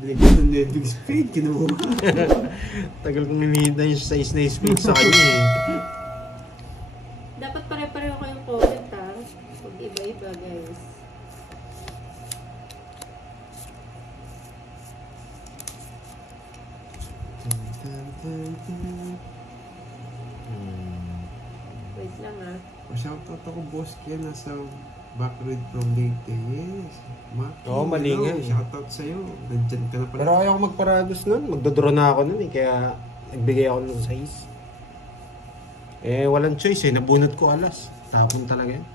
Binigyan ng Netflix paid, kinuha. Tagal kong hinihintay yung size na speed sa kanya eh. Dapat pare-pareho kayong comment ha. Huwag iba-iba guys. Wait lang ha. Shoutout ako, boss Ken, nasa backroad from Leyte. Yes. Oo, mali nga eh. Shoutout sa'yo. Nandyan ka na pala. Pero ayaw ko magparados nun. Magdodraw na ako nun eh. Kaya nagbigay ako ng size. Eh, walang choice eh. Nabunot ko alas. Tapon talaga yan.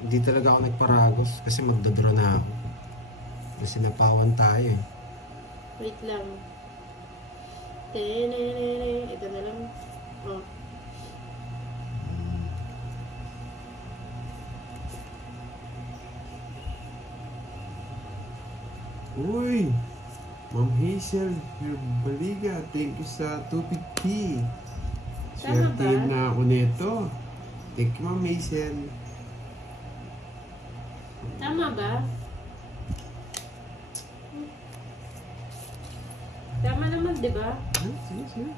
Hindi talaga ako nagparagos. Kasi magdodraw na ako. Kasi napawan tayo eh. Wait lang. Ito na lang. Oh. Uy! Ma'am Hazel Herbaliga, thank you sa 250. Tama ba? Swertihin na ako nito. Thank you, Ma'am Hazel. Tama ba? Tama naman, di ba? Sige, sige.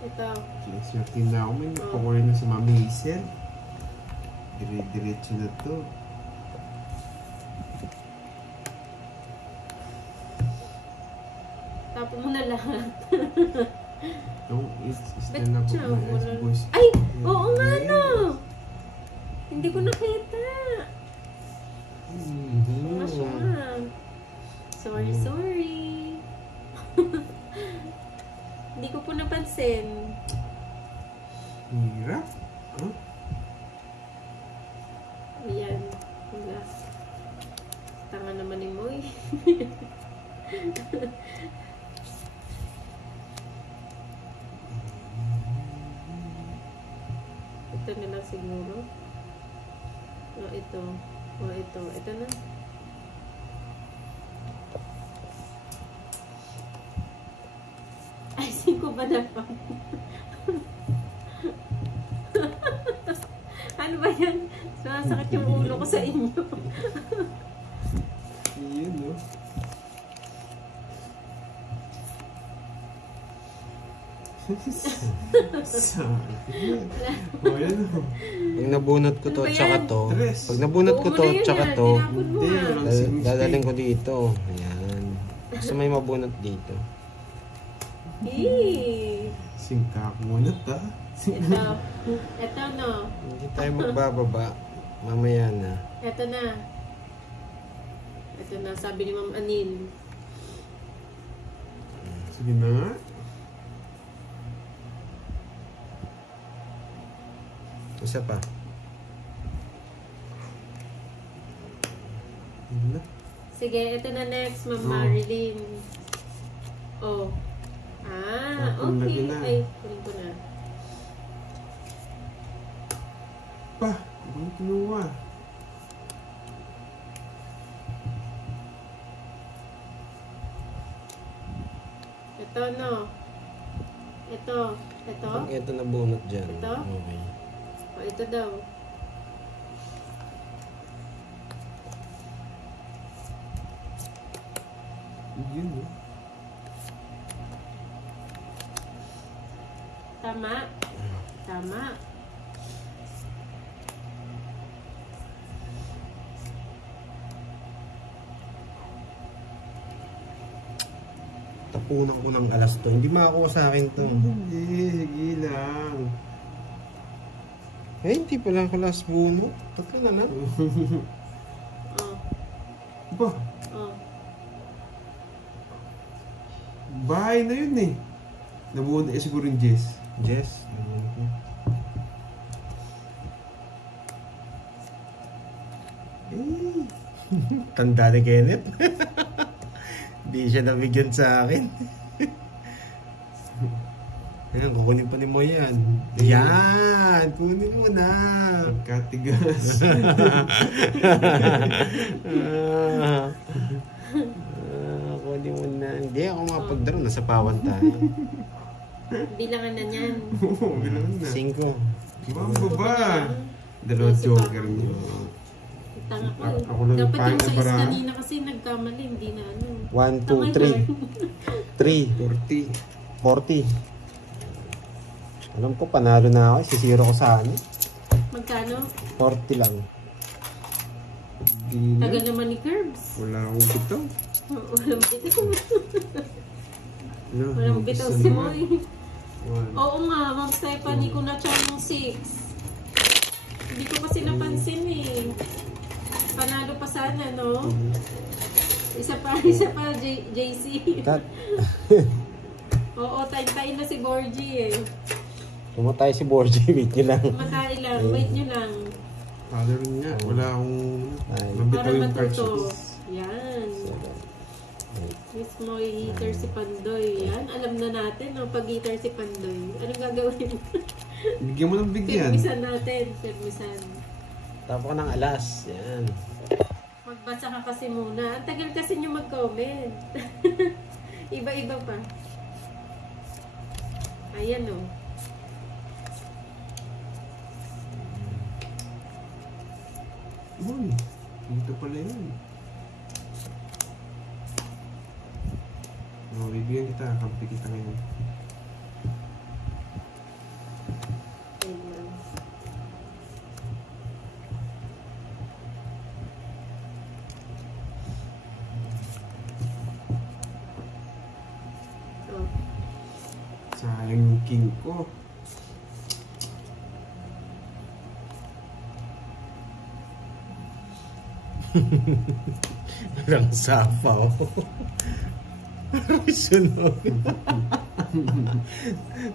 Ito. Swertihin na ako. May napakuha na si Ma'am Hazel. Dire-diretso na to. Tapo mo na lahat. No, it's Ba't na siya? po na Wala- boss. Ay! Oo nga no! Hindi ko nakita. Oo nga siya. Sorry. Hindi ko po napansin. Hirap. Huh? Ayan. Wala. Tanga naman ni Moy. Ito na lang siguro. O ito. O ito. Ito na. Ay, 5 ba dapat? Ano ba yan? Sumasakit yung ulo ko sa inyo. Yun, no? Oh, yan, no? Pag nabunot ko to, Ano ba tsaka yan? to. Tres. Pag nabunot ko to, Buo mo na yun, tsaka ah. to. Tinapon mo, Hindi, ah. walang single Dadaling ko dito. Ayan. Gusto may mabunot dito. Eh. Singkak muna ta. Ito. Ito no. Hindi tayo magbababa. Mamaya na. Ito na. Ito na, sabi ni Ma'am Anil. Sige na nga. Isa pa. Yun na. Sige, ito na next, Ma'am Oh. Marilyn. Oh. Ah, Tapon na okay. din na. Ay, kunin ko na. Pa, ibang kinuha. Ito no. Ito. Ito. Pag ito nabunot dyan. Ito? Okay. O, ito daw. Yun, no? Tama. Tama. Tapunan ko ng alas to. Hindi makakuha sa akin to. Hindi, sige lang. Eh, hindi pala ako last bunot. Tatlo na na. Oh. Ba, Oh. bahay na yun eh. Nabuo na siguro yung Jess. Jess. Eh, Tanda ni Kenneth. Hindi siya nabigyan sa akin. Ayan, kukunin pa ni mo yan. Yan! Kunin mo na. pagkatigas. Kunin mo na. Hindi ako mapagdaro. Nasa pawan tayo. Bilangan na niyan. Oo, bilangan na. 5. Mambo ba? Dalawang joker niyo. Tanga ko. Ako lang Dapat pangit yung na size barahan. kanina kasi nagkamali, hindi na ano. 1, 2, 3. 3. 40. 40. Alam ko, panalo na ako. Sisiro ko sa ano. Magkano? 40 lang. Hindi na. Taga naman ni Curbs. Wala akong bitaw. Walang bitaw. No, Walang bitaw isa si naman. Moy. One. Oo nga, Ma'am Stephanie ko na siya ng 6. Hindi ko kasi napansin eh. Panalo pa sana, no? Isa pa, JC. Cut. Oo, tayo na si Borgie eh. Tumatay si Borgie. Wait nyo lang. Matay lang, wait nyo lang. Father nga. Wala akong Ay. mabitaw Para yung matuto. cartridges. Yan. 7. Miss Moy, heater si Pandoy. Yan, alam na natin, no? Pag heater si Pandoy. Anong gagawin? Bigyan mo ng bigyan. Firmisan natin, firmisan. Tapo ka ng alas. Yan. Magbasa ka kasi muna. Ang tagal kasi nyo mag-comment. Iba-iba pa. Ayan o. Uy, dito pala yun. Oh, bibigyan kita. Kampi kita ngayon. Ayan. Oh. Sayang yung king ko. Walang sapaw. Sunog.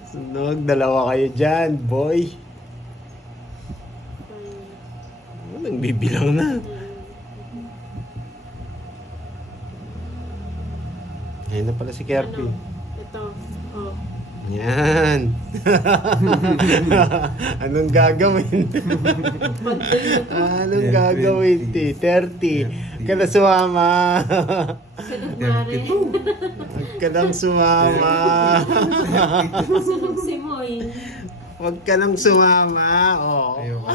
Sunog. Dalawa kayo dyan, boy. Walang bibilang na. Ayun na pala si Kirby. Ano? Ito. Oh. Yan. Anong gagawin? Pandoy na to. Anong Yeah, gagawin, 20. 30. Ka na sumama. Sunod na rin. Huwag ka nang sumama. Sunog si Moy. Huwag ka nang sumama. Oo. Ayoko.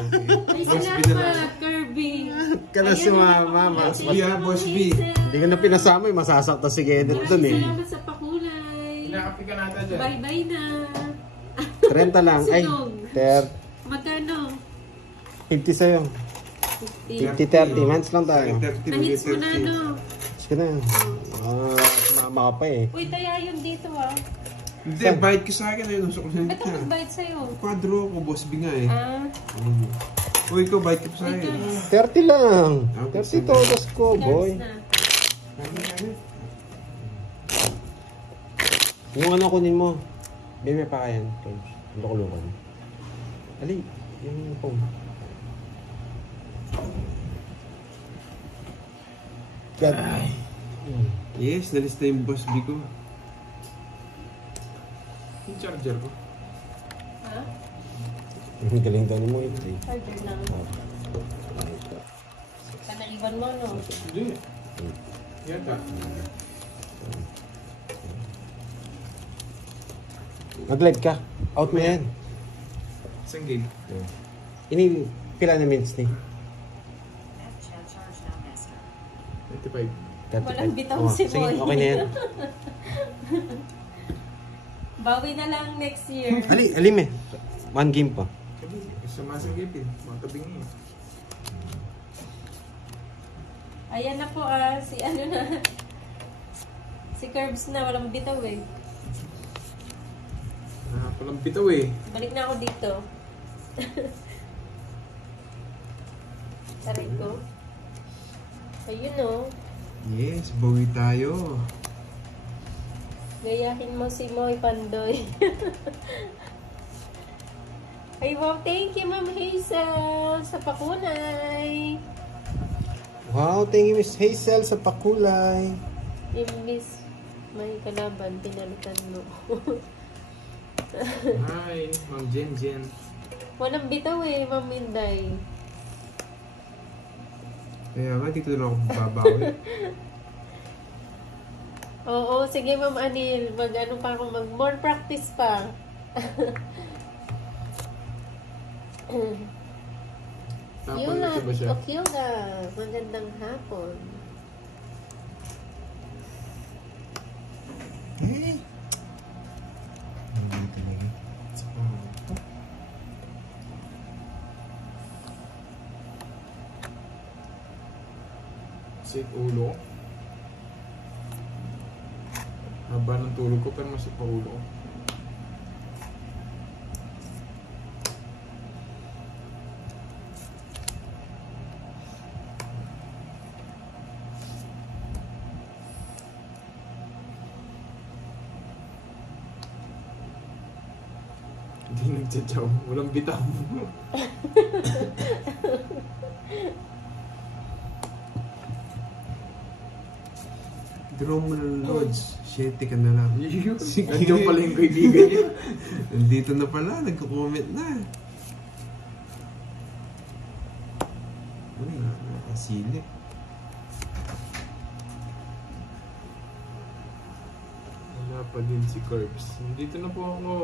Ay, Boss B na lang. salamat, Kirby. Huwag ka na Ayan, sumama. Boss B, ah, Boss B. Hindi ka na pinasama. Masasakta si Kenneth dun eh. Salamat sa pakulay. Kinakapi ka natin dyan. Bye-bye na. 30 lang. Ay, Sunog. 30. Magkano? 50 sa'yo. 50. 50-30. Months lang tayo. 30, Nahits mo na, no? Sige na. Sumama ka pa eh. Uy, taya yun dito, ah. Hindi, bite ka sa akin. Ayun, usok na Ba't ako nag-bite sa'yo? Quadro ako, Boss B nga eh. Ah, Uy, ikaw, bite ka pa sa akin. ito. 30 lang. Okay, 30 todos ko, boy. Na. Yung ano kunin mo. Bebe pa kayan. Lukulukan. Ali, yung phone. God. Yes, nalista yung Boss B ko. Yung charger ko. Ha? Ang galing daw ni mo ito eh. Charger lang. Kanaiban mo, no? Hindi. Yata. Nag-live ka. Out mo yan. Isang game. Ini, pila na minutes ni? 25. Walang bitaw Oh, si sige, Boy. okay na yan. Bawi na lang next year. Alim eh. One game pa. Sabi, sama sa game eh. Mga tabing niya. Ayan na po, si ano na. Si Curbs na, walang bitaw eh. Palang bitaw eh. Balik na ako dito. Taray ko. Ayun oh. Yes, bawi tayo. Gayahin mo si Moy Pandoy. Ay wow, thank you Ma'am Hazel sa pakunay. Wow, thank you Miss Hazel sa pakulay. Yung Miss may kalaban, pinalutan mo. Hi, Ma'am Jen. Walang bitaw eh, Ma'am Minday. Kaya nga, dito na ako babawi. Oo, sige Ma'am Anil. Mag-ano pa ako, mag-more practice pa. Tapon na ba siya? Okyoga. Magandang hapon. Eh. Hindi talaga. Sit ulo. Haba ng tulog ko pero masip pa ulo ko. Hindi nagtsatsaw. Walang bitaw. Draw mo ng Lodge. 7 ka na lang. Nandiyan pala yung kaibigan niya. Nandito na pala. Nagko-comment na. Uy, nakasilip. Wala pa din si Curbs. Nandito na po ako.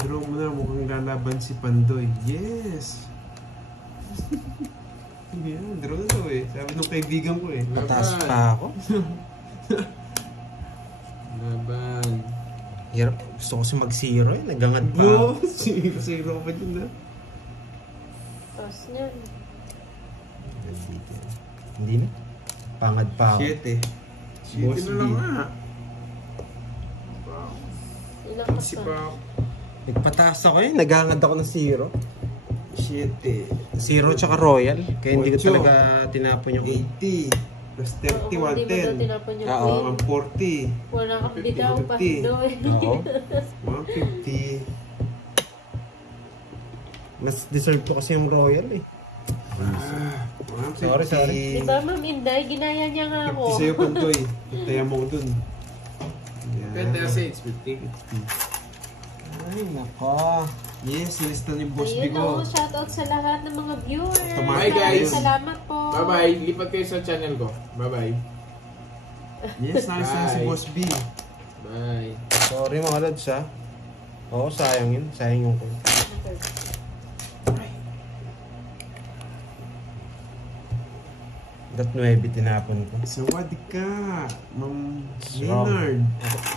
Draw mo na. Mukhang lalaban si Pandoy. Yes! Hindi yan. Draw na daw eh. Sabi nung kaibigan ko eh. Pataas pa ako. Laban. Hirap. Gusto ko kasi mag-zero eh. Nagangad pa. No! Zero pa dyan na. Tapos niyan. Hindi na. Pangad pa ako. 7. Boss 7 na lang B. nga. Ilang ka Si pa? Pao. Nagpataas ako eh. Nagangad ako ng zero. 7. Zero tsaka royal. Kaya hindi ko Ocho. talaga tinapon yung 80. Plus 30, Oo, hindi mo daw 110. tinapon yung Oo. queen. 140. Wala kang bitaw pa 50. doon. Oo. 150. Mas deserve ko kasi yung royal eh. Sorry, sorry. Di ba Ma'am Inday, ginaya niya nga 50 ako. sa'yo, Pantoy. Taya mo ko dun. Yan. Pwede kasi it's 50. Ay, nako. Yes, lista ni Boss Ayun Bigo. o, shoutout sa lahat ng mga viewers. Bye, guys. Salamat po. Bye-bye. Lipat kayo sa channel ko. Bye-bye. Yes, nice na si Bye. Boss B. Bye. Sorry mga lads ha. Oo, sayang yun. Sayang yung coin. Dat 9 tinapon ko. Sawadee ka, Ma'am Strong. Leonard.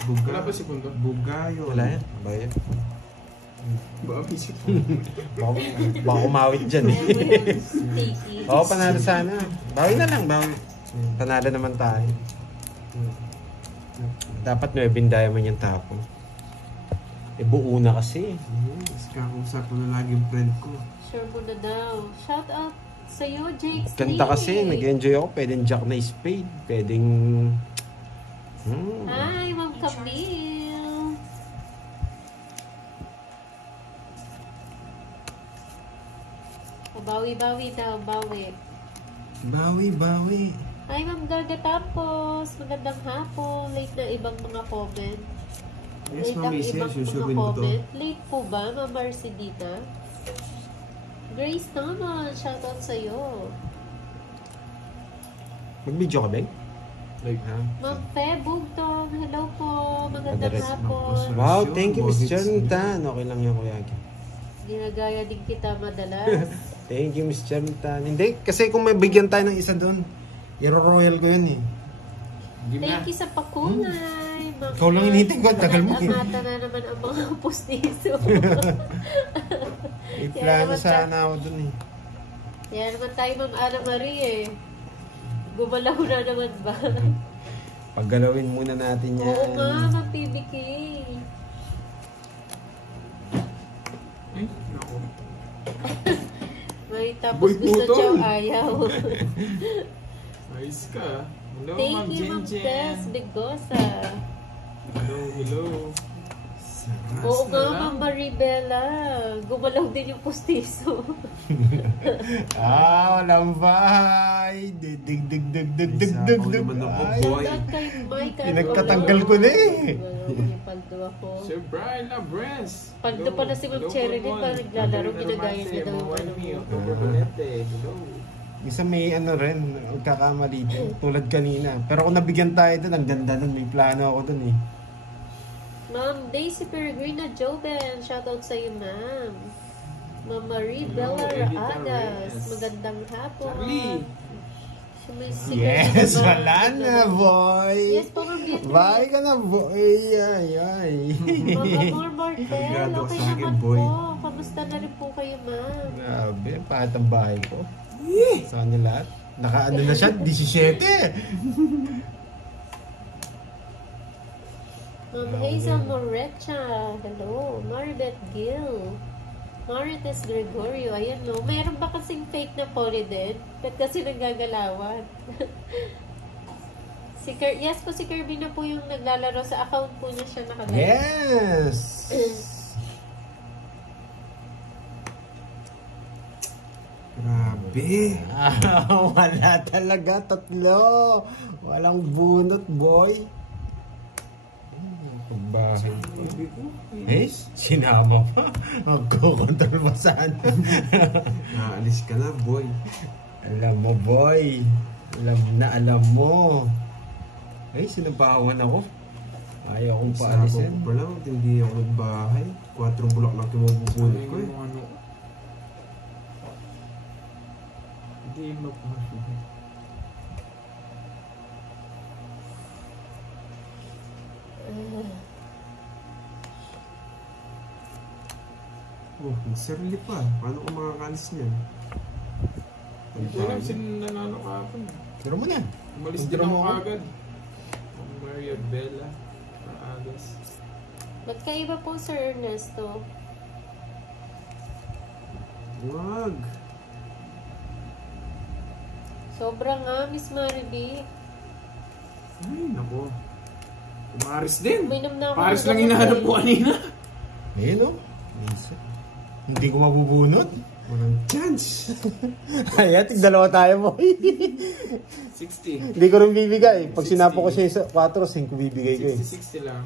Buga. Wala pa si Pundo? Bugayo. Wala yan. Bayan. Baka si Pundo. Baka kumawit dyan eh. Sticky. Oo, panalo sana. Bawi na lang, bawi. Panalo naman tayo. Dapat 9 diamond yung tapon. Eh, buo na kasi. Yes, kakausap ko na lagi yung friend ko. Sure mo na daw. Shoutout sa'yo, Jake. Kanta kasi, nag-enjoy ako. Pwedeng jack na spade. Pwedeng... Hi, Ma'am Camille. Bawi-bawi daw, bawi. Bawi, bawi. Hi, Ma'am Gaga Tapos. Magandang hapon. Late na ibang mga comment. Yes, Late Ma'am ang Isel, ibang susunod mga mo to. comment. Late po ba, Ma'am Marcelita? Grace naman. Shoutout sa'yo. Mag-video ka, Beng? Like, Ma'am Fe Bugtong. Hello po. Magandang Padaret. hapon. Wow, thank you, Miss Charmitan. Okay lang yan, Kuya Agi. Ginagaya din kita madalas. Thank you, Miss Charmitan. Hindi, kasi kung may bigyan tayo ng isa doon, i-royal ko yun eh. Hindi na. Thank you sa pakulay. Ikaw lang initin ko, tagal mo eh. Amata na naman ang mga pustiso. May plano sana ako doon eh. Yan naman tayo, Ma'am Ana Marie eh. Gumalaw na naman ba? Paggalawin muna natin yan. Oo nga, Ma'am PBK. Ay, naku. May tapos Boy, gusto putol. siya ayaw. Ayos ka. Hello, Thank Ma'am you, Ma'am Jen Tess Jen. Bigosa. Hello, hello. Oo nga, na lang. Ma'am Maribela. Gumalaw din yung pustiso. Walang bahay. Dig, dig, dig, dig, dig, dig, dig, Ako dig. naman ako, Ay, boy. Shoutout kay Mike. Pinagtatanggal ko na eh. Yung paldo ako. Sir Brian Labres. Paldo pala si Ma'am Cherry din, parang naglalaro, ginagaya niya daw yung ano mo. Hello. Isa may ano rin, magkakamali din. Tulad kanina. Pero kung nabigyan tayo doon, ang ganda doon. May plano ako doon eh. Ma'am Daisy Peregrina Joben, shoutout sa iyo, ma'am. Ma'am Marie Bella Raagas, magandang hapon. Charlie! Yes, wala na, boy. Yes po, Ma'am Beatrice. Bye ka na, boy. Ay. Ma'am Amor Martel, Sigurado okay sa akin, naman boy. po. Kamusta na rin po kayo, ma'am? Grabe, pahat ang bahay ko. Sa kanya lahat. Nakaano na siya, 17. Ma'am Hazel Morecha, hello. Maribeth Gill. Marites Gregorio, ayan no. Mayroon ba kasing fake na Polydent? Ba't kasi nagagalawan? Yes po, si Kirby na po yung naglalaro sa account po niya siya nakalagay. Yes! Grabe. Wala talaga, tatlo. Walang bunot, boy. Pagbahay ko. Eh, sinama pa. Magkukontrol pa sana. Naalis ka na, boy. Alam mo, boy. Alam mo. Eh, sinabawan ako. Ayaw kong paalisin. Pa lang, hindi ako nagbahay. 4 bulak lang kinububulit ko eh. Hindi magpapagod. Oh, ang sarili pa. Paano ko makakalis niyan? Hindi alam sino nanalo kahapon. Tiro mo na. Umalis din ako agad. Maria Bella. Maagas. Ba't kaiba po, Sir Ernesto? Wag. Sobra nga, Miss Mariby. Ay, nako. Paris din. Uminom na ako. Paris ng lang gamot hinahanap eh. ko kanina. Ayun o. Hindi ko mabubunot. Walang chance. Ayan, tig-dalawa tayo, boy. 60. Hindi ko rin bibigay. Pag sinapo ko siya sa 4, 5 bibigay ko eh. 60 lang.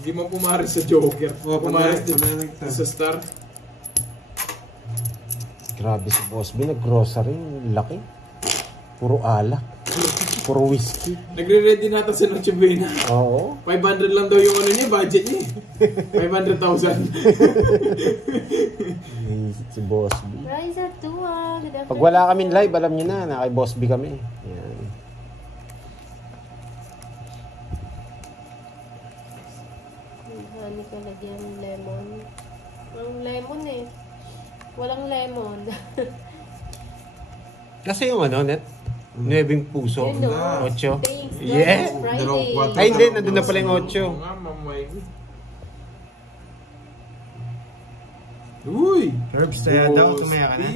Hindi mo pumaris sa Joker. Pumaris din sa Star. Grabe si Boss B, nag-grocery. Laki. Puro alak. Puro whiskey. Nagre-ready nata sa Noche Buena. Oo. 500 lang daw yung ano niya, budget niya. 500,000. Si Boss B. Rise at 2. Pag wala kaming live, alam niyo na kay Boss B kami. Yan. Hani ko lagyan lemon. Ang lemon eh. Walang lemon. Kasi yung ano, net? Nuebing puso. You know, 8. thanks God, Yeah. it's Friday. Ay, hindi. Nandun na pala yung 8. Oo nga, mamay. Uy! Herbs, kaya daw. Tumaya ka na.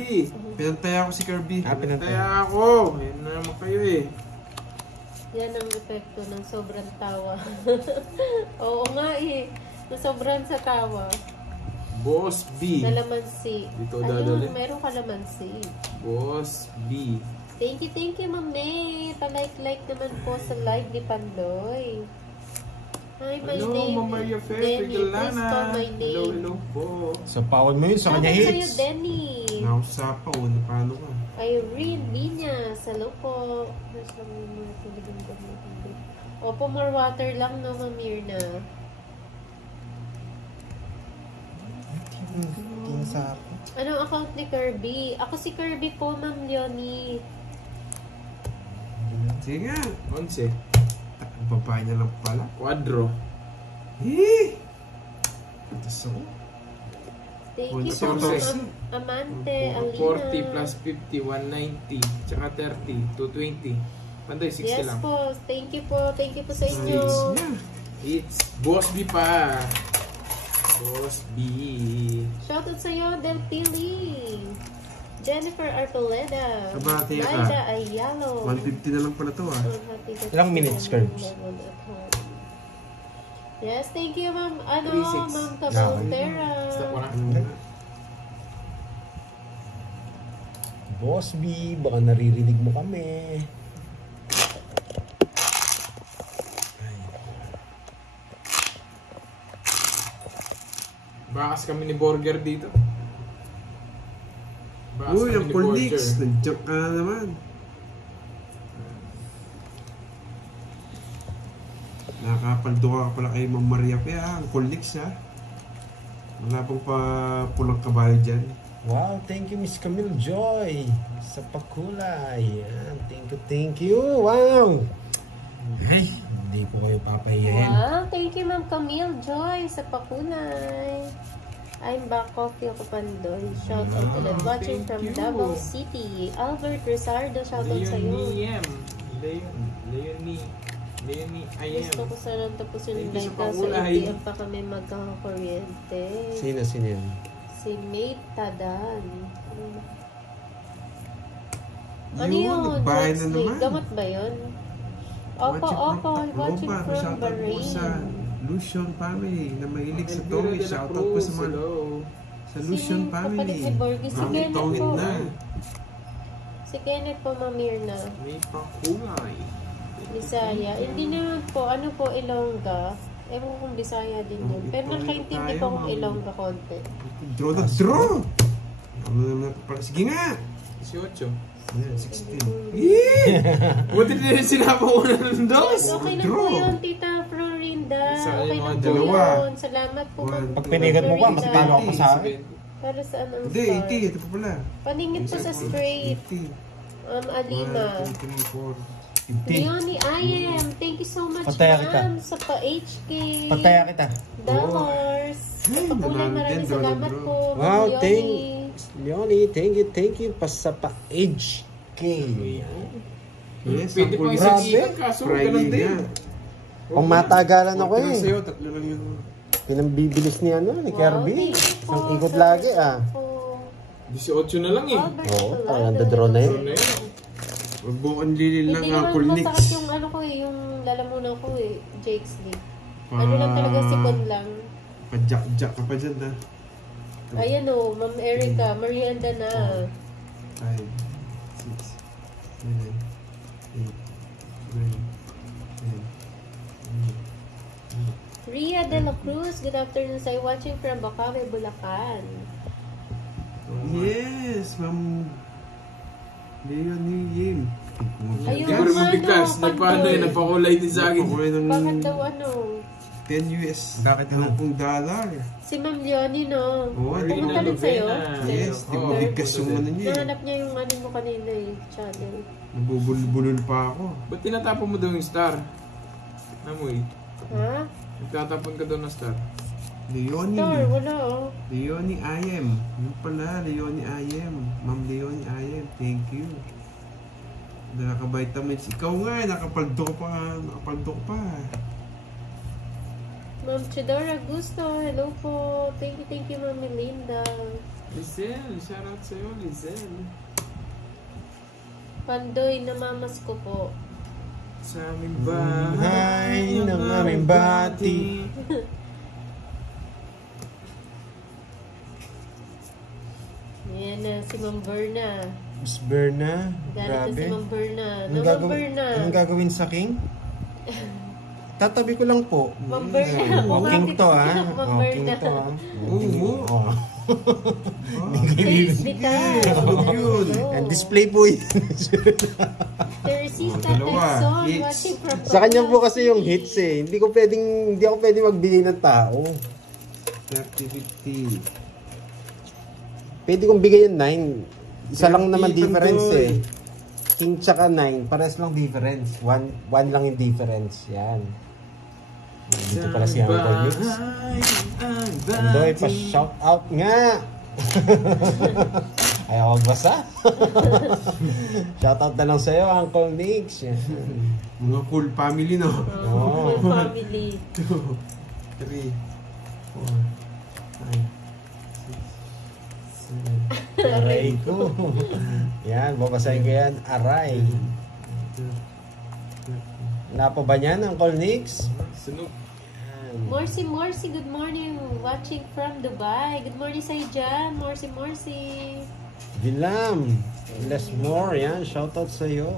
Pinantaya ko si Kirby. Pinantay. Kaya ako. Yan na naman kayo eh. Yan ang epekto ng sobrang tawa. Oo nga eh. Na sobrang sa tawa. Boss B. Kalamansi. Dito Ayun, dadali. meron kalamansi. Boss B. Thank you, Ma'am May. Pa-like naman po sa live ni Pandoy. Hi, my Hello, name Ma'am Maria is Fair. Denny. Please call Lana. my Hello, name. hello po. Sa pawad mo yun, sa kanya Shoutout sa'yo, hits. Denny. Nausapaw. Paano ka? Irene Viñas. Hello po. Opo, more water lang, no, Ma'am Mirna. Anong account ni Kirby? Ako si Kirby po, Ma'am Leonie. Sige nga. 11. Babae niya lang pala. Quadro. Eh! Patas ako. Thank you What's po, your Ma'am Amante, Alina. 40 plus 50, 190. Tsaka 30, 220. Panday, 60 Yes lang. po. Thank you po sa inyo. It's Boss B pa. Boss B. Shoutout sa iyo, Del Pili. Jennifer Arpeleda. Kabati ka. Laida Ayalo. 150 na lang pala to ah. Ilang minutes, Curbs? Yes, thank you, Ma'am. Ano, 36. Ma'am Cabaltera. Stop ko na. Boss B, baka naririnig mo kami. Bakas kami ni Burger dito. Uy, ang ni Colnix. Porcher. Nag-jump ka na naman. Nakapaldo ka pala kay Ma'am Maria Pia. Ang Colnix ha. Wala pang pa pulang kabayo dyan. Wow, thank you Miss Camille Joy sa pakulay. Yan, thank you. Wow. Ay, hindi ko kayo papahiyain. Wow, thank you Ma'am Camille Joy sa pakulay. I'm back coffee ako Pandoy. Shout out to them watching from Thank you. Davao City. Albert Rizardo, shout out sa'yo. Leonie I am. Gusto ko sana tapusin yung Thank you live sa kaso pakulay. ATM pa kami magkakakuryente. Sino yan? Si Nate Tadan. Ano yun? Nagbahay na Wednesday? naman. Gamot ba yun? Opo, watching from Bahrain. Lucian family na mahilig sa Elvira Tongit. de la Shoutout po Cruz, sa mga hello. sa Lucian Si family. kapatid ni Borgie, si Maraming Kenneth Tongit po. na. Si Kenneth po, Mamirna. May pakulay. Bisaya. Hindi naman po, ano po, Ilongga. Ewan ko kung Bisaya din yun. Pero Ito, nakaintindi tayo, po akong ma'am. Ilongga konti. Draw na draw! Ano naman para? Sige nga! 18. Ayan, 16. Buti din sinapa ko na ng dos. Okay lang po yun, Tita Florinda. Sa Okay mga lang po dalawa. yun. Salamat po, Ma'am Pag pinigot mo pa, mas Florinda. talo ako sa akin. Para saan ang Hindi, star? 80. Ito pa pala. Paningin po sa straight. 80. Alima. 1, 2, 3, 4. Leonie Ayem, thank you so much, Pataya kita. ma'am, sa pa-HK. Pagtaya kita. Dollars. Sa pakulay, maraming Din, salamat bro. po, Ma'am Wow, Leonie. Leonie, thank you pa sa pa-HK. Yes, Pwede ang pang full isang Grabe. ikot kaso Friday ganun din. nga. Pang matagalan ako Okay lang eh. sa'yo, tatlo lang yun. Pinambibilis ni ni Kirby. thank you po Isang ikot sa lagi support po. 18 na lang eh. Albert Oo, Solado. parang nagdadraw na yun. Ano na yan? Magbuong lilil lang Hindi ang naman Colnix. masakit yung ano ko eh, yung lalamunan ko eh, Jake's League. Ano lang talaga, sipon lang. Pajak-jak ka pa dyan na. Ayan o, Ma'am Erica, merienda na. 5, 6, 7, 8, 9, 10, Ria De La Cruz, good afternoon sa'yo, watching from Bacawe, Bulacan. Yes, Ma'am Leonie Yim. Ayun, Siguro ano, mabigkas. Pandoy. Nagpaano eh. Nagpakulay din sa akin. Pakuha ng Bakit daw ano? 10 US. Bakit ano? $10. Si Ma'am Leonie, no? Oo, Pumunta rin sa'yo. Yes, di ba bigkas yung ano niya eh. Nahanap niya yung ano mo kanina eh, channel. Nabubulol pa ako. Ba't tinatapon mo daw yung star? Namoy. Ha? Nagtatapon ka daw ng star. Leonie. Star, wala oh. Leonie Ayem. Yung pala, Leonie Ayem. Ma'am Leonie Ayem, thank you. Nakaka-vitamins. Ikaw nga, nakapaldo pa. Ma'am Chidora Gusto, hello po. Thank you Ma'am Melinda. Lizelle, shoutout sa'yo, Lizelle. Pandoy, namamas ko po. Sa aming bahay ng aming bati. Yan na, si Ma'am Berna. Miss Berna, Galit na si grabe. Ma'am Berna. No, Anong Ma'am gagawin, Berna. anong gagawin sa King? Tatabi ko lang po. Ma'am Berna. Walking to Ma'am Walking Berna. to Oo. Oh. Please, bitaw. Ano yun? And display po yun. Teresita Dalawa, Texon, hits. watching from Sa kanya po kasi yung hits eh. Hindi ako pwedeng magbigay ng tao. 30-50. Pwede kong bigay yung 9. Isa lang naman Pandoy. difference eh. King tsaka 9, pares lang difference. 1 lang yung difference. Yan. Dito pala si Uncle Mix. Pandoy, pa-shout out nga! Ayaw magbasa. Shout out na lang sa'yo, Uncle Mix. Yan. Mga cool family, no? Oh, Oo. family. 2, 3, 4, 5, 6, 7, Aray ko. Yan, babasahin ko yan. Aray. Wala pa ba niyan, Uncle Nix? Sunog. Morsi, good morning. Watching from Dubai. Good morning sa'yo dyan. Morsi. Dilam. Less more, yan. Shoutout sa'yo.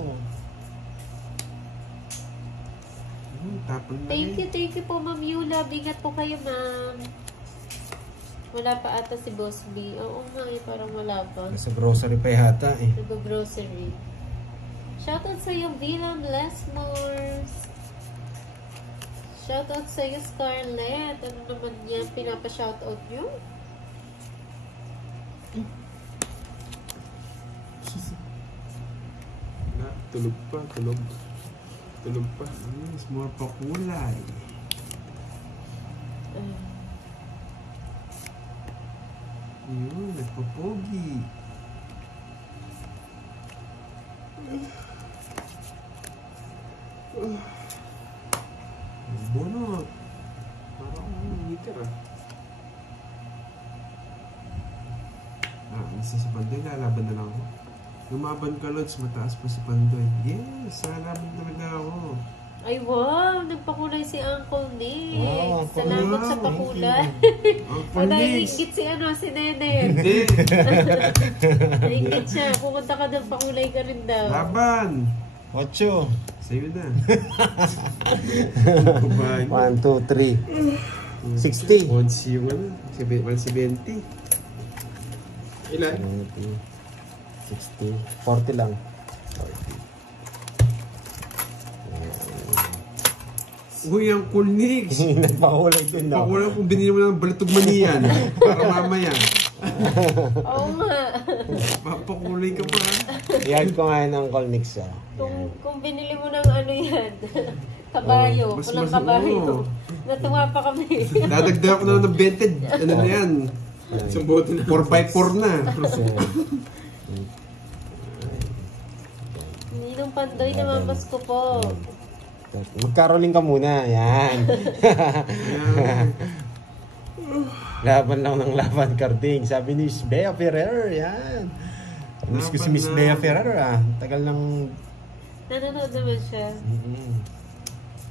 tapon na Thank you po, Ma'am Yula. Ingat po kayo, Ma'am. Wala pa ata si Boss B. Oo nga eh, parang wala pa. Nasa grocery pa yata eh. Nag-grocery. Shoutout sa iyo, Villam Lesmores. Shoutout sa iyo, Scarlett. Ano naman yan? Pinapa-shoutout nyo? Na, tulog pa, tulog. Tulog pa. Yes, more pa kulay. Yun, nagpapogi. Bunot. Parang meter ah. Isa si Pandoy, lalaban na lang ako. Lumaban ka, Lods, mataas pa si Pandoy. Yes, lalaban talaga ako. Ay wow, nagpakulay si Uncle Nick. Wow, Uncle Salamat Nick. sa pakulay. Uncle O dahil Nick. ingit si si Nene. Hindi. Naingit siya. Pumunta ka doon, pakulay ka rin daw. Laban. 8. Sa'yo na. Kumain. 1, 2, 3. 60. 11 yung ano, 170. Ilan? 60. 40 lang. Uy, ang cool Nix. Nagpakulay ko na. Pakulang kung binili mo ng balitog maniyan. Para mamaya. Oo nga. Papakulay ka pa. Yan ko nga ng Uncle Nix ah. Kung binili mo ng ano yan, kabayo, Oh, mas- pulang mas- kabayo. oo. Natuwa pa kami. Dadagdag ko na lang ng vented. Ano na yan? Isang bote na. 4x4 na. Ninong Pandoy, namamas ko po. Magkaroling ka muna. Yan. Ayan. Laban lang ng laban, Carding. Sabi ni Miss Bea Ferrer. Yan. Miss ko si Miss Bea Ferrer ah. Tagal ng... Nanonood naman siya.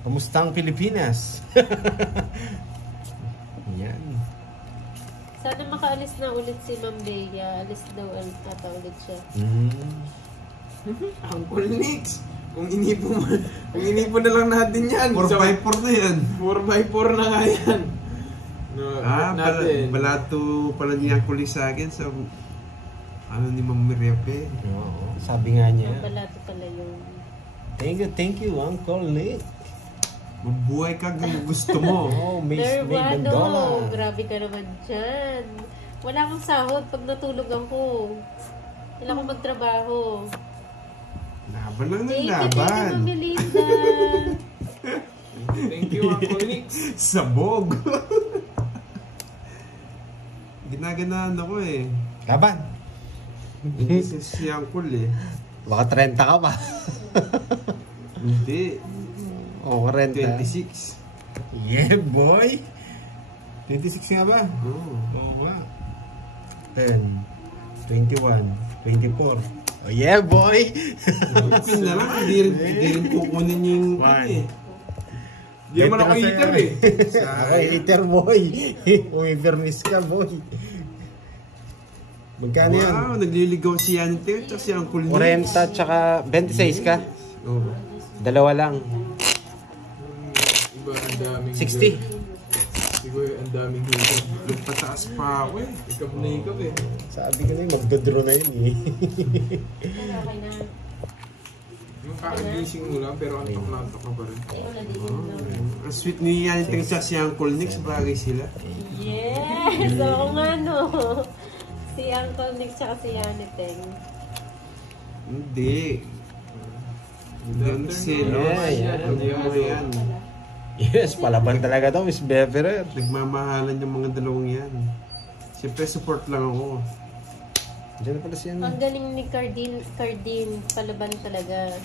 Kamusta ang Pilipinas? Yan. Sana makaalis na ulit si Ma'am Bea. Alis daw ata ulit siya. Ang cool Nix. Kung inipon na lang natin yan. 4x4 na yan. 4x4 na nga yan. No, natin. Balato pala niya kulis sa akin sa ano ni Ma'am Miriape. Oo, sabi nga niya. Ang balato pala yun. Thank you, Uncle Nick. Mabuhay ka kung gusto mo. Oh, Miss May Mendola. Grabe ka naman dyan. Wala akong sahod pag natulog ako. Wala akong magtrabaho. Laban lang ng Thank you, laban. Ma'am Melinda. Thank you, Uncle Nix. Sabog. Ginaganaan ako eh. Laban. Hindi si Uncle eh. Baka 30 ka pa. Hindi. Oo, 40. 26. Yeah, boy. 26 nga ba? Oo. Oo ba? 10, 21, 24. Oh yeah, boy! Pin na lang. Hindi rin kukunin yung One. Hindi naman ako eater eh. Ako eater, boy. Umibernis ka, boy. Magkano yan? Wow, nagliligaw si Yanite at si Uncle Nix. 40 tsaka 26 ka? Oo. Dalawa lang. Iba ang daming 60. Siguro ang daming higop. Nagpataas pa ako eh. Ikap na ikap eh. Sabi ko na yun, magdodraw na yun eh. Pero okay na. Yung kakagising mo lang pero antok na antok ka pa rin. Ay, wala din yun. Ang sweet ni Yanite at si Uncle Nix. Bagay sila. Yes! Oo nga no. Si Uncle Nick tsaka si Yaniteng. Hindi. Hindi ang selos. Yeah. Hindi mo yan. Yes, palaban talaga to, Miss Beverer. Nagmamahalan yung mga dalawang yan. Siyempre support lang ako. Diyan na pala siya. Ang galing ni Cardin, palaban talaga.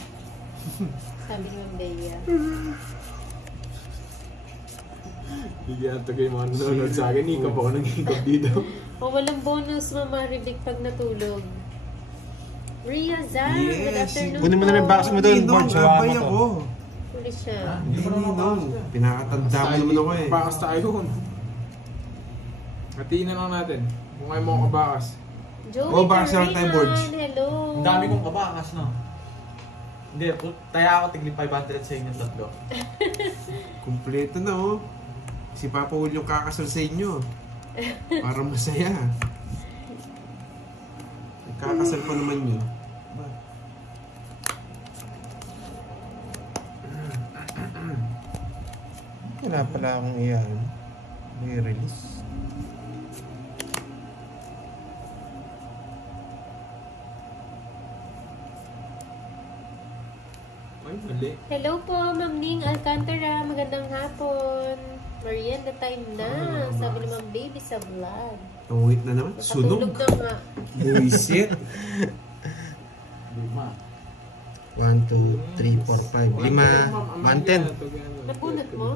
Sabi ni Ma'am Bea. Hindi ata kayo mga nanonood sa akin. Hikap ako ng hikap dito. O walang bonus, Mama Ribic, pag natulog. Ria Zan, Yes, good afternoon Kunin mo na yung box mo doon, Ninong, Born. Chihuahua abay mo to. ako. Huli siya. Hindi Ninong. Pinakatanda mo naman ako eh. Bakas tayo. Hatiin na lang natin. Kung kayo mo kabakas. Joey Oh, baka siya tayo, Borge. hello. Ang dami kong kabakas, no? Hindi, taya ako tigli 500 sa inyo tatlo. Kompleto na oh. Si Papa Will yung kakasal sa inyo. Para masaya. Kakasal pa naman yun. Wala pala akong iyan. May release. Ay, mali. Hello po, Ma'am Ning Alcantara. Magandang hapon. Merienda time na. Sabi ni Ma'am Baby sa vlog. Tungwit na naman. Nakatulog Sunog. na nga. Buisit. 1, 2, 3, 4, 5, 5, 110. Napunot mo?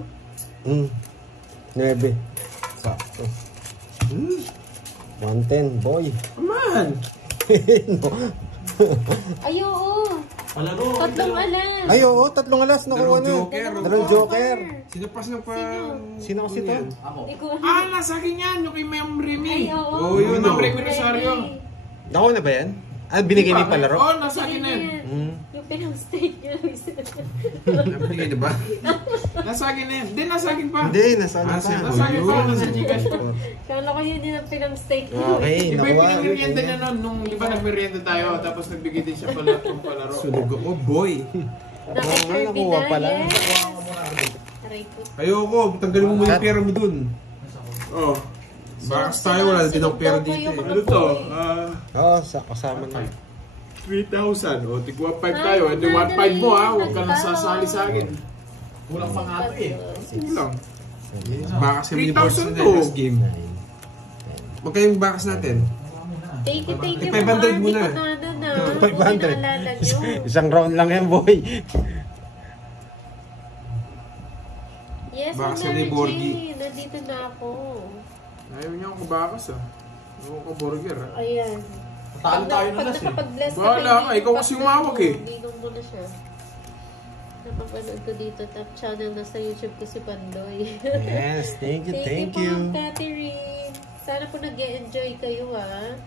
9. Sakto. 110, boy. Man! Ay, oo. Palaro. Tatlong alas. Ay, oo, 3 alas nakuha na. Joker. Dalawang joker. Sino pas na pa? Sino kasi to? Ako. Hindi ko... Nasa akin yan. Yung kay Ma'am Remy. Ay, oo. Oo, yun, Ma'am oh. Remy Rosario. Nakuha na ba yan? Ah, binigay ni palaro? Oo, nasa akin na yan. Yung pinang-steak niya. Nabigay na ba? Nasa akin na yan. Hindi, nasa akin pa. Hindi, nasa ano Nasa- pa. Nasa akin pa. Nasa Gcash pa. Kala ko yun yung pinang-steak niya. Okay, Iba yung nakuha. pinag-merienda niya noon. Nung di ba nag-merienda tayo. Tapos nagbigay din siya pala ng palaro. Sunog ako, boy. nga, nakuha pala. Aray ko. Ayoko, tanggalin mo muna yung pera mo dun. Oh. Box tayo, wala din ang pera dito. Sino- Ano to? Oo, kasama na. 3,000. O, tig 1,500 Ay, tayo. Ito 1,500 mo ha. Huwag ka nang nagtao. sasali sa akin. Kulang pa nga ito eh. Kulang. Bakas kami ni 3,000 Boss na to. last game. Magkano yung bakas natin? Thank you, thank you. 500 muna. 500. 500. Isang round lang yan, boy. Yes, Bakas Ma'am na ni Mary Borgie. Jane. Nandito na ako. Ayaw niya akong kabakas ah. Ayaw ko burger ah. Ayan. Talo tayo na Pag las eh. nakapag-bless ka Bahala kay ka, ikaw kasi umawag eh. Binong mo na siya. Napapanood ko dito, top channel na sa YouTube ko si Pandoy. Yes, thank you, thank po, you. Ma'am Catherine. Sana po nag-enjoy kayo ha.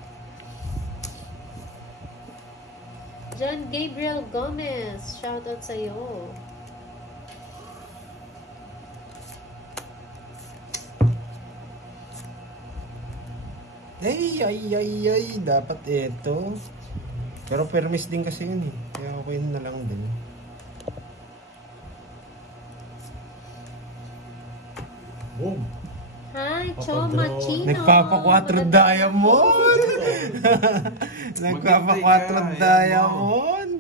John Gabriel Gomez, shoutout sa'yo. Ay, dapat ito. Pero permis din kasi yun eh. Kaya okay na lang din. Boom. Hi, Choma Chino. Nagpapa-4 diamond! Nagpapa-4 diamond!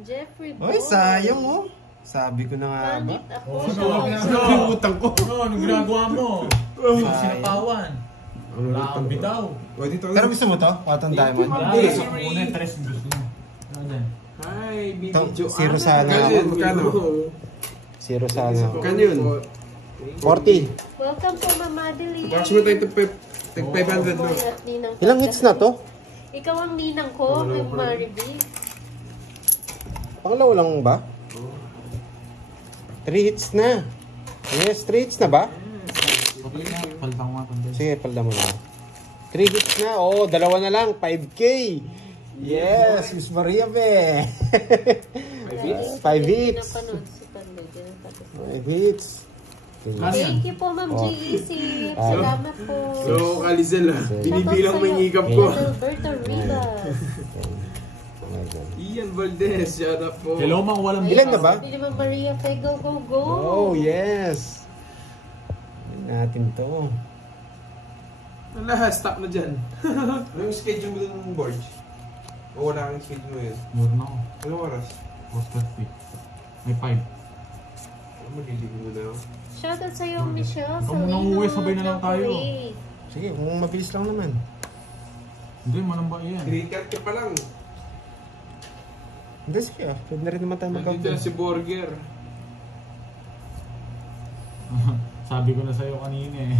Jeffrey Boy. Oy, sayang oh. Sabi ko na nga ba? Pangit ako. Oh, Shoutout. Ano yung utang ko? Anong ginagawa mo? Hindi mo sinapawan. Wala kang bitaw. O, dito Pero gusto mo to? 4 diamond? Hindi. Sa kukunin, 3 gusto mo. Ano yan? Hi, Bibi Ito, Joanna. zero sana Magkano ako. yun? Magkano? Zero sana ako. Magkano yun? 40. Welcome po, Ma'am Madeline. Bakas mo tayo tig 500 no? At Ninang Ilang hits na to? Ikaw ang ninang ko, Ma'am Mariby. Pangalawa lang ba? 3 hits na. Yes, 3 hits na ba? Paltang mga kundi. Sige, palda mo na. 3 hits na. Oo, dalawa na lang. 5K. Yes, Miss Maria be. 5 hits. Napanood si Pandoy. Ganun tapos. 5 hits. Thank you po, Ma'am Oh. JEC. Salamat po. So, Kalizel ah. Binibilang mo yung hikap ko. Alberto Rivas. Ian Valdez, shout out po. Hello, mga walang Ilan na ba? Bili Ma'am Maria Fe, go, go, go. Oh, yes. Natin to. Wala, stop na dyan. Ano yung schedule mo dun ng board? O wala kang schedule mo yun? Meron ako. Anong oras? 4:30. May 5. Ano magiging mo na ako? Shoutout sa'yo, Michelle. Ikaw muna uuwi, sabay na lang tayo. Sige, kung mabilis lang naman. Hindi, manamba yan. 3:30 pa lang. Hindi, sige ah. Pwede na rin naman tayo Nandito mag-count. na si Burger. Sabi ko na sa'yo kanina eh.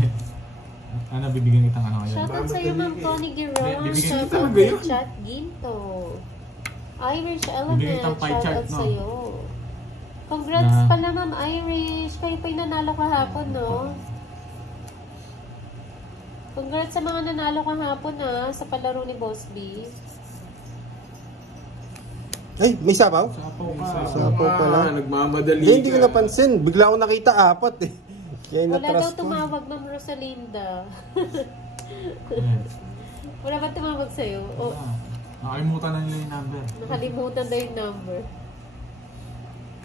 Ano, bibigyan kitang ano ngayon? Shoutout sa'yo, Ma'am Connie Giron. Bibigyan kita Shoutout talaga kay yun. Chat Ginto. Irish Bibigyan Element. kitang pie chart, Shoutout no? sa'yo. Congrats Na- pala, Ma'am Irish. Kayo pa yung nanalo kahapon, no? Congrats sa mga nanalo kahapon, sa palaro ni Boss B. Ay, may sabaw? Sapaw ka. Sapaw pala. Nagmamadali Hindi ko napansin. Bigla ako nakita 4 eh. Kaya Wala daw na-trust ko. tumawag, Ma'am Rosalinda. Wala ba tumawag sa'yo? O, Nakalimutan na nila yung number. nakalimutan daw yung number.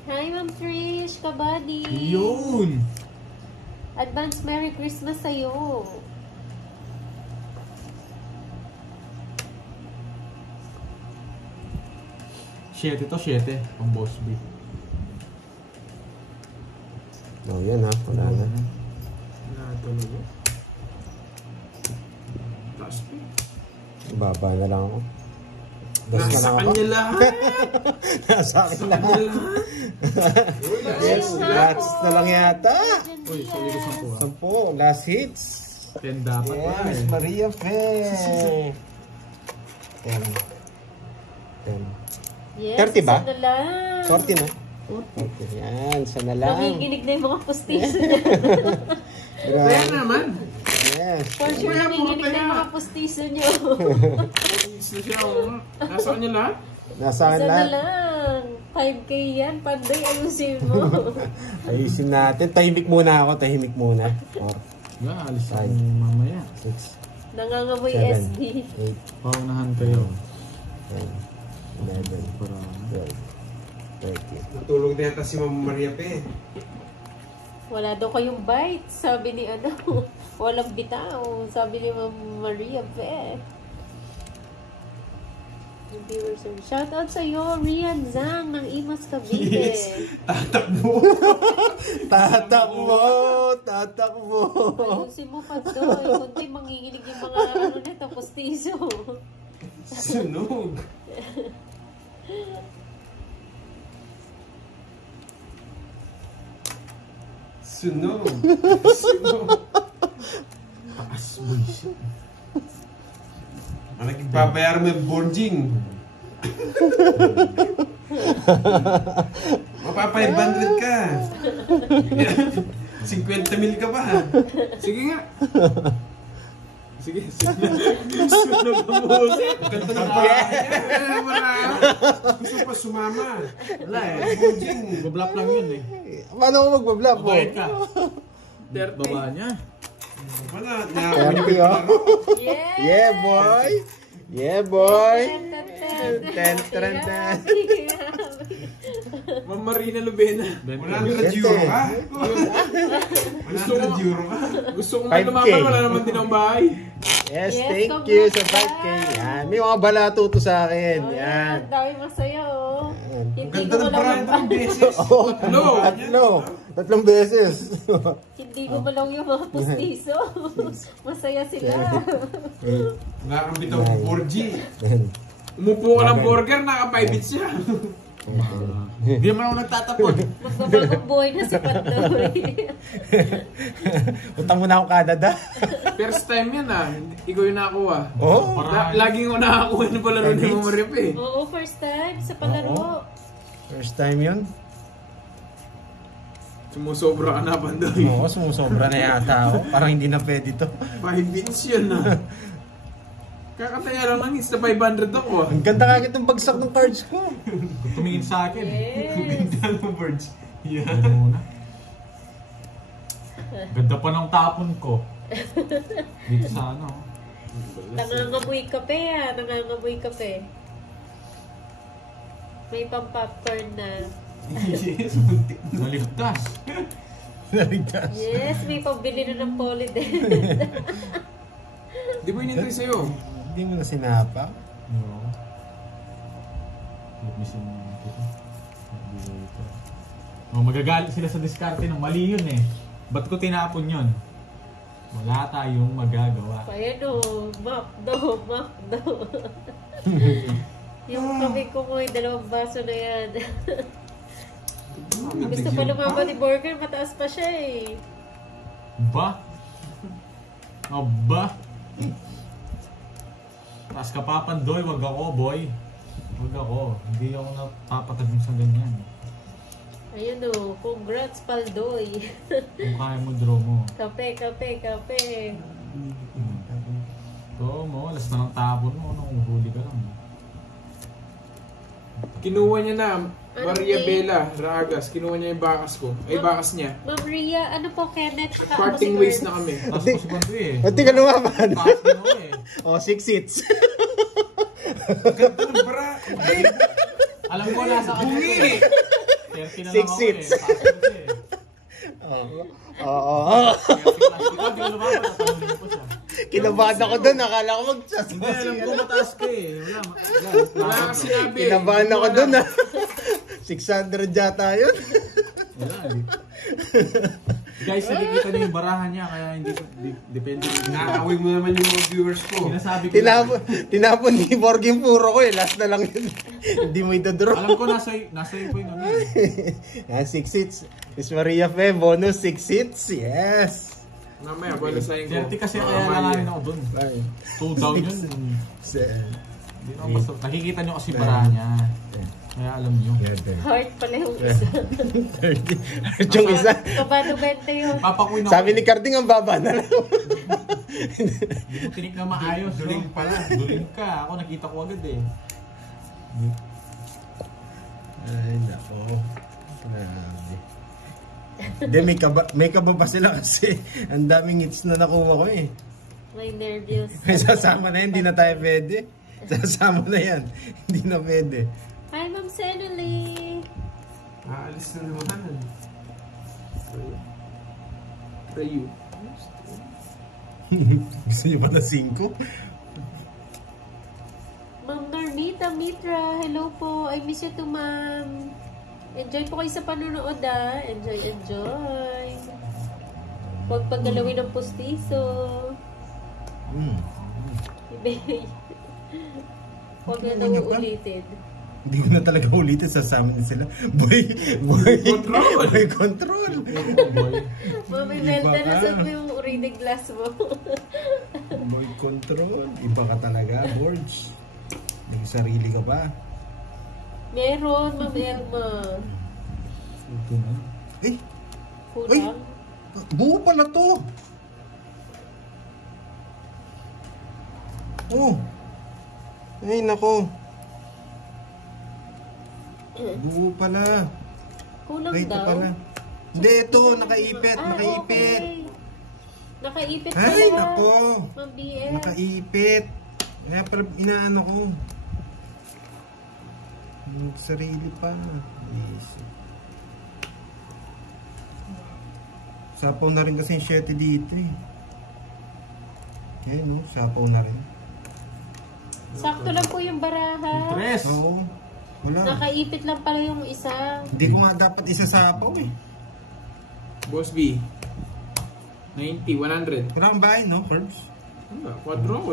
Hi, Ma'am Trish, kabady. Yun! Advance Merry Christmas sa'yo. Shete to, shete. Pang boss beef. Oh, yan ha. Wala na. Natulog. Taas pa. Baba na lang ako. Das na Nasa lang ako. kanya lahat. Nasa akin lahat. Yes, last na lang yata. Uy, sorry ko 10 10. Last hits. 10 dapat pa Yes, eh. Maria Fe. 10. Yes, 30 ba? isa na lang. 40 na. 40. Yan, sana lang. Nanginginig na yung mga pustiso niya. Kaya Grabe. naman. Yes. For sure, nanginginig na yung mga pustiso niyo. Isa siya. Nasa kanya lahat. Nasa akin Isa na lahat. lang. 5K yan. Panday, ayusin mo. Ayusin natin. Tahimik muna ako. Tahimik muna. 4, Yeah, alis ako Fine. mamaya. 6, Nangangamoy 7, SD. 8, Paunahan kayo. 10, 11, Para 12, 13. Natulog na yata si Mama Maria Pe. Wala daw kayong bite. Sabi ni ano. Walang bitaw. Sabi ni Ma'am Maria Pe. Yung viewers are... Shoutout sa'yo, Rian Zhang ng Imas Cavite. Tatakbo. Tatakbo! Tatakbo! Ayusin mo pa doon. Kundi manginginig yung mga ano nito, pustiso. Sunog. Sunog. Sunog. taas, bullshit. Ang nagpapayaran mo yung boarding. Mapapa-500 ka. 50 mil ka pa. Sige nga. Sige, sunog ang buset. Ganda ng gusto pa sumama. Wala eh. Boarding. Bablap lang yun eh. Paano ko magbablap mo? Babayad ka. Baba niya. Wala. Thank you. Yes! Yeah, boy! Yeah, boy! Ten, Ten. Ma'am Marina Lubena. 100 euro ka? 100 euro ka? Gusto kong 5K. lumaban, wala naman din ang bahay. Yes, Yes, thank congrats, you sa 5K. guys. Yan. May mga balato to sa akin. Oh, Yan. yan. Dami masaya, oh. Yan. Hindi Ganda ko ng malaw parang yung, ng beses. Oh, Hello. Tatlong beses. hindi ko malaw yung mga pustiso. Masaya sila. Nakakambit ang 4G. Yan. Umupo ka ng burger, naka-5 bits siya. Hindi naman ako nagtatapon. Magbabagong buhay na si Pandoy. Utang mo na akong Canada. First time yan ah. Ikaw yung nakakuha. Oh? Laging ko nakakuha ng palaro ni Mama Rep eh. Oo, first time sa palaro. First time yun. Sumusobra ka na, Pandoy. Oo, sumusobra na yata ako. Parang hindi na pwede to. 5 bits yun ah. Kakataya lang is na 500 ako ah. Ang ganda kagad ng bagsak ng cards ko. Tumingin sa akin. Yes. Dalo birds. Ano muna? Ganda pa ng tapon ko. Dito sa ano. Nangangamoy kape ah. Nangangamoy kape. May pang-popcorn na. Yes, muntik. Naligtas. Naligtas. Yes, may pambili na ng Polydent. Di ba inintay sa'yo? Hindi mo na sinapa. No. Missing oh, magagalit sila sa diskarte ng mali yun eh. Ba't ko tinapon yun? Wala tayong magagawa. Ayan o, Macdo. Yung kami ko mo, 2 baso na yan. Gusto pa lumaba ni Burger, mataas pa siya eh. Ba? Aba? Taas ka pa, Pandoy, wag ako, boy. Wag ako. Hindi ako napapatagin sa ganyan. Ayun o, congrats Paldoy. Kung kaya mo, draw mo. Kape. Draw mo, last na ng tapon mo, nung huli ka lang. Kinuha niya na, Maria game? Bella Ragas. Kinuha niya yung bakas ko. Ay, bakas niya. Ma'am Ria, ano po, Kenneth? Parting ways na kami. Tapos ko si Banto eh. Ba't di ka lumaban? Taas din ako eh. Oh, 6 seats. Ganda ng bara. Alam ko nasa kanya ko eh. 30 na lang 6 ako seats. eh. Taas ko siya eh. Oo. 30 plus. Ikaw, di ko lumaban. Natanong ko siya. Kinabahan ako doon. Akala ko Hindi, alam ko magsasabi. mataas ka eh. Wala kang sinabi. Kinabahan ako doon ah. 600 yata yun. Wala eh. Guys, nakikita niyo yung barahan niya kaya hindi depende. Inaaway mo naman yung mga viewers ko. Sinasabi ko. Tinapon ni Borg yung puro ko eh. Last na lang yun. Hindi mo itadraw. Alam ko nasa iyo po yung namin. Yan, 6 seats. Miss Maria Fe, bonus 6 seats. Yes. Mamaya, balasahin ko. 30 kasi kaya langanin ako dun. Ay. 2 down yun. Hindi naman basta. Nakikita niyo kasi barahan niya. Kaya alam niyo. Heart pala yung isa. Yung isa. Kabado 20 yun. Papakuin ako. Sabi ni Carding ang baba na lang. Hindi mo tinik na maayos. Duling pala. Duling ka. Ako nakita ko agad eh. Ay, nako. Grabe. Hindi, may kaba pa sila kasi ang daming hits na nakuha ko eh. May nervyos. May sasama na yan, hindi na tayo pwede. Sasama na yan, hindi na pwede. Hi, Ma'am Senely. Aalis na naman. Rayu. Gusto niyo ba na 5? Ma'am Normita Mitra, hello po. I miss you too, ma'am. Enjoy po kayo sa panunood, ah. Enjoy, enjoy. Huwag paggalawin ng pustiso. Huwag na daw ulitin. Hindi ko na talaga ulitin, sasama na sila. Boy control! Boy control! Mami Iba Melda, ka. nasaan mo yung reading glass mo? Boy control. Iba ka talaga, Borge. May sarili ka ba? Meron, Ma'am Elma. Ito na. Eh, Kulang. buo pala to. Oh. Ay, nako. Buo pala. Kulang Ay, ito daw. pala. Hindi, ito. Nakaipit. Ah, Nakaipit. okay. Nakaipit pala. Ay, nako. Ma'am BF. Nakaipit. Kaya pala inaano ko. Sarili pa. Yes. Sapaw na rin kasi yung 7 dito eh. Okay, no? Sapaw na rin. Sakto lang po yung baraha. Tres! Oo. Wala. Nakaipit lang pala yung isa. Hindi ko nga dapat isasapaw eh. Boss B. 90, 100. Wala kang bahay, no? Curbs? 4.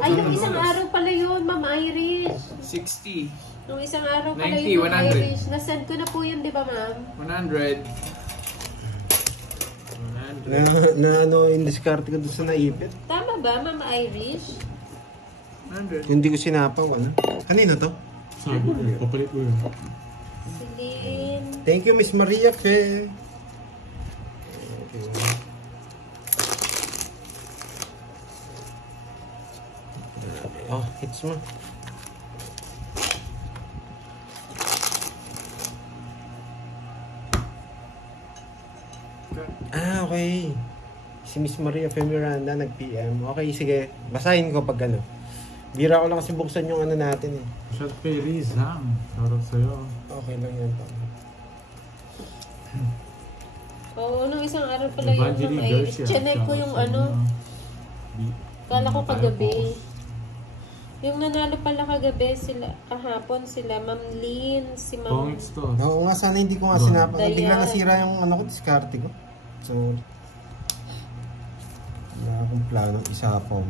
Ay, yung isang araw pala yun, Ma'am Irish. 60. Yung isang araw pala 90, yun, Ma'am 100. Irish. Nasend ko na po yun, di ba, Ma'am? 100. Na ano, yung discard ko doon sa naipit. Tama ba, Ma'am Irish? 100. Hindi ko sinapaw, ano? Kanino to? Sabi ko, papalit ko yun. Celine. Thank you, Miss Maria Fe. Oh, hits mo. Ah, okay. Si Miss Maria Fe Miranda nag-PM. Okay, sige. Basahin ko pag ano. Bira ko lang kasi buksan yung ano natin eh. Shot kay Rizang. Shoutout sa'yo. Okay lang yan. Oo, nung isang araw pala yun, Evangeline Ma'am Irish. Garcia. Chinek ko yung ano. Kala ko kagabi. Yung nanalo pala kagabi sila, kahapon sila, Ma'am Lynn, si Ma'am... Pongits to. Oo nga, sana hindi ko nga Doon. sinapaw. Dayan. Bigla nasira yung ano ko, diskarte ko. So, wala akong planong isapaw.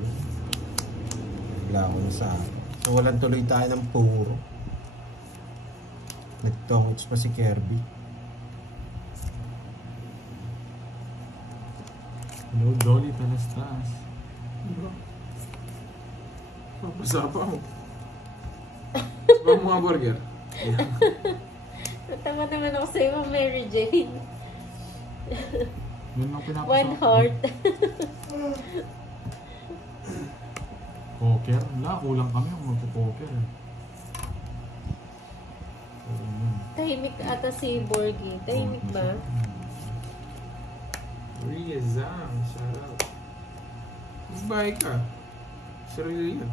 Wala akong isapaw. So, walang tuloy tayo ng puro. Nagtongits pa si Kirby. Hello, Dolly Talastas. Papasa pa ako. Sabang mga burger. Natawa naman ako sa'yo, Ma'am Mary Jane. Yun lang pinapasa. One heart. Poker? Wala, kulang kami kung magpo-poker. Tahimik ata si Borgie. Tahimik ba? Ria Zhang, shout out. Bahay ka. Sarili yun.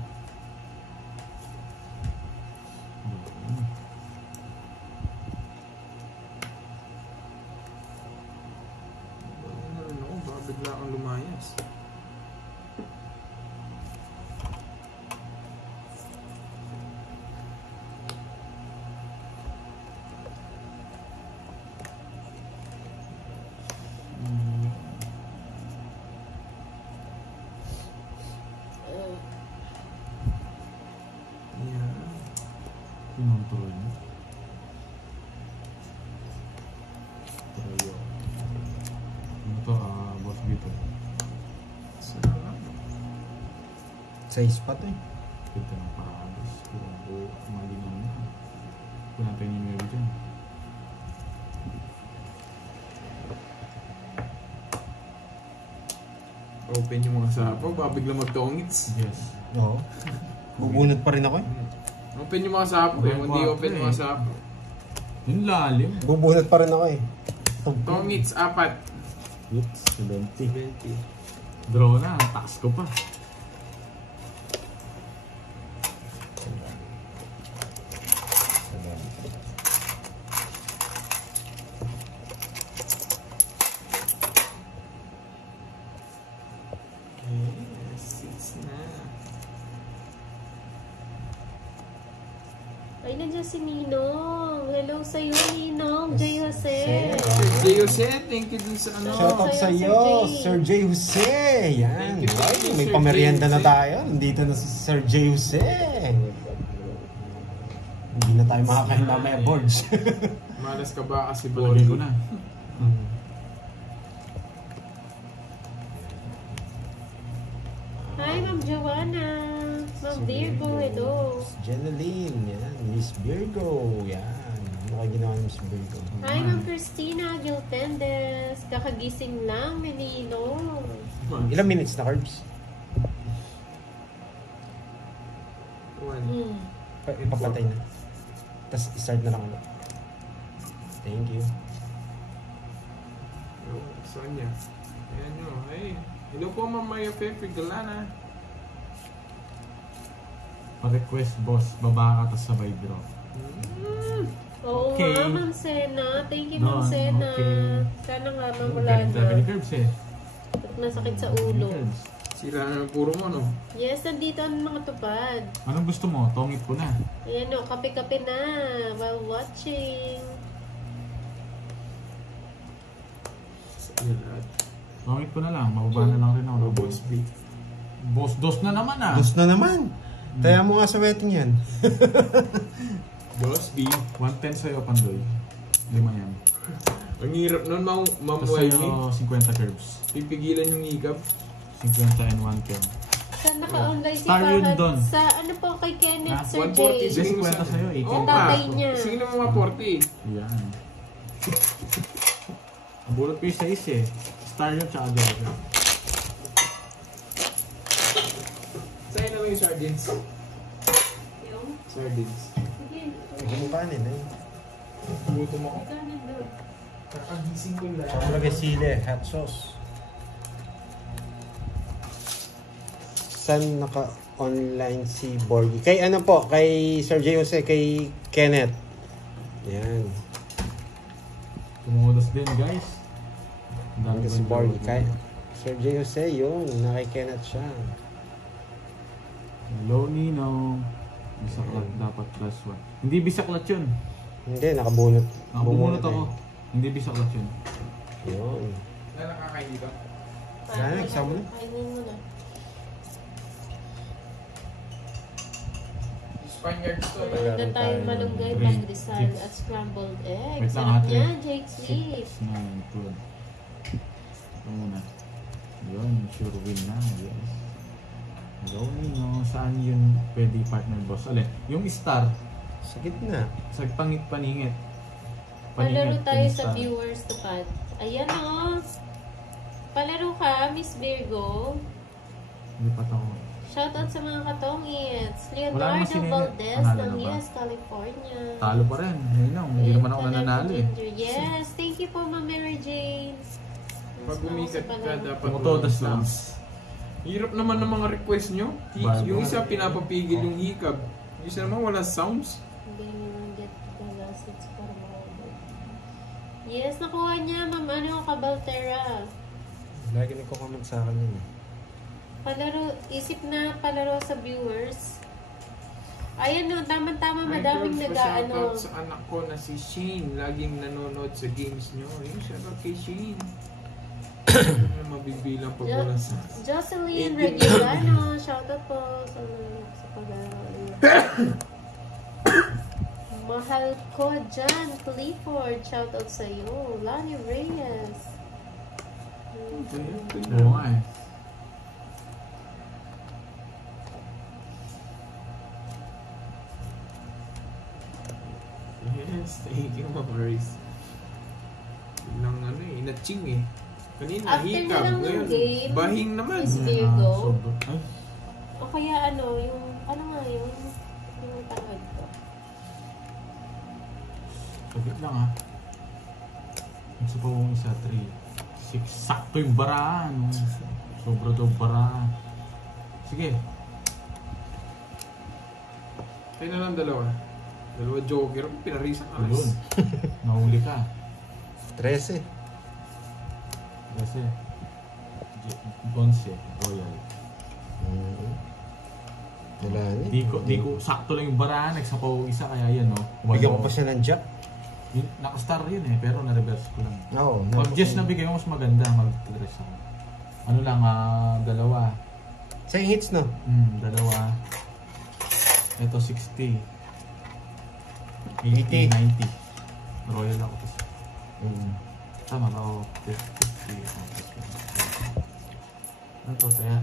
Baka bigla kang lumayas. Pinontrol niya. Troyo. Ano to, boss dito? Sarap. 6 pa to eh. Kita ng parados. Kung malinaw na. Kung natin yung meron dyan. Open yung mga sapaw, baka bigla magtongits. Yes. Oo. Bubunod pa rin ako eh. Open yung mga sapaw eh, hindi open yung mga sapaw. Yung lalim. Bubunod pa rin ako eh. Tongits, 4. Oops, 70. 20. Draw na, taas ko pa. Ay, nandiyan si Ninong. Hello sa'yo, Ninong. J. Jose. Sir J. Jose, thank you dun sa ano. Shout out sa iyo, Sir J. Jose. Yan. Thank you, Ay, may Sir pamerienda J. na Jose. tayo. Nandito na si Sir J. Jose. Hindi na tayo makakain mamaya, boards. Malas ka ba kasi Palagay ko Borgie? na. Hi, Ma'am Joanna. Ma'am Virgo, hello. Miss Jeneline, yan. Miss Virgo, yan. Ano kayo ginawa ni Miss Virgo? Hi, Ma'am Christina Giltendes. Kakagising lang ni Ninong. Ilang minutes na, Carbs? Hmm. Ipapatay na. Tapos start na lang ulit. Thank you. Sonia. Ayan nyo. Hey. Hello po, Ma'am Maya Pepe Galana. Pa-request boss, baba ka tas sabay draw. Oo Okay. nga, Ma'am Sena. Thank you, Ma'am No, Sena. okay. Sana nga, Ma'am, wala Galing talaga ni na. Curbs eh. At nasakit sa ulo. Curbs. Sira na ng puro mo, no? Yes, nandito ang mga tupad. Anong gusto mo? Tongit ko na. Ayan o, kape-kape na while watching. Yan lahat. Tongit ko na lang. Mababa na lang rin ako. Oh, boss B. Boss, dos na naman ah. Dos na naman. Taya mo nga sa wedding yan. Boss B. 110 sa'yo, Pandoy. 5 yan. Ang hirap nun, Ma'am Tapos Wiley. sa'yo, 50 curbs. Pipigilan yung higap. 50 and 110. Saan naka-online si Star yun Fahad? doon. Sa ano po kay Kenneth, Ah, Sir 140 Jay? Sige, 50 sa'yo, 18. Oo Tatay nga. niya. Sige na mga 40. Yan. Ang bulot ko yung 6 eh. Star yun, tsaka Joker. Sa'yo naman yung sardines. Yung? Sardines. Sige, Gumukanin eh. Gutom ako. ikanin doon. Kakagising ko lang. Saka lagay sili, hot sauce. Saan naka-online si Borgie? Kay ano po? Kay Sir J. Jose, kay Kenneth. Yan. Tumudos din guys. Ang dami Yan ko si yung Borgie. Joker. Kay Sir J. Jose, yun. Na kay Kenneth siya. Hello, Ninong. Bisaklat dapat plus 1. Hindi bisaklat yun. Hindi, nakabunot. Bumunot ako. Hindi bisaklat yun. Yun. Na nakakain dito. Sana, isama mo na. Kainin mo na. Spaniards to. Meron na tayong malunggay, Green pandesal chips. at scrambled egg. Wait lang, Sarap ate. yan, Jake Sleep. 6, 9, 12. Ito muna. Yun, sure win na. Yes. Hello, Ninong. Saan yun pwede partner boss? Alin? Yung star, Sa gitna. sa paningit. Palaro tayo yung sa star. viewers tupad. Ayan o. Palaro ka, Miss Virgo. Lipat ako. Shoutout sa mga katongits. Wala naman Leonardo si Nene. Valdez Panalo ng na ba? US, California. Talo pa rin. Ayun lang, hindi naman ako nananalo eh. Yes, thank you po, Ma'am Mary Jane. Pag umikat ka, dapat Tumutodas lang. Hirap naman ng mga request nyo. Yung isa pinapapigil yung hikab. Yung isa naman wala sounds. Hindi naman get the lessons para mawala. Yes, nakuha niya, Ma'am. Ano Cabaltera? Lagi nagko-comment sa akin yun. Palaro, isip na palaro sa viewers. Ayan no, tama-tama, madaming nag-ano. Shoutout sa anak ko na si Shane. Laging nanonood sa games nyo. Yung shoutout kay Shane. Mabibilang pag wala sa... Jocelyn Regulano, shoutout po sa pag-aaral. Mahal ko dyan, Clifford, shoutout sa iyo. Lani Reyes. Oo nga eh. Yes, thank you, Ma'am Maris. Ilang ano eh, inatching eh. Kanina, After hikab. na lang ng Ngayon, game, bahing naman. is Virgo. Ay, O kaya ano, yung, ano nga yun? Yung tawag ko. sabit lang ah. Yung sa pawang isa, 3. 6. Sakto yung baraan. Sobra daw baraan. Sige. Tayo na lang dalawa. Dalawa joker. Pinarisan Ayun. alas. Nahuli ka. 13. Kasi, Bonse, Royal. Wala niya. Di ko, sakto lang yung baraan. Nagsapaw isa kaya yan, no? Bigyan ko pa siya ng jack. Nakastar yun eh, pero na-reverse ko lang. Oo. Pag just nabigay mo, mas maganda. Mag-dress ako. Ano lang, dalawa. Sa hits, no? Dalawa. Ito 60. 80. 90. Royal ako kasi. Tama ba ako? 50. Ano to, kaya?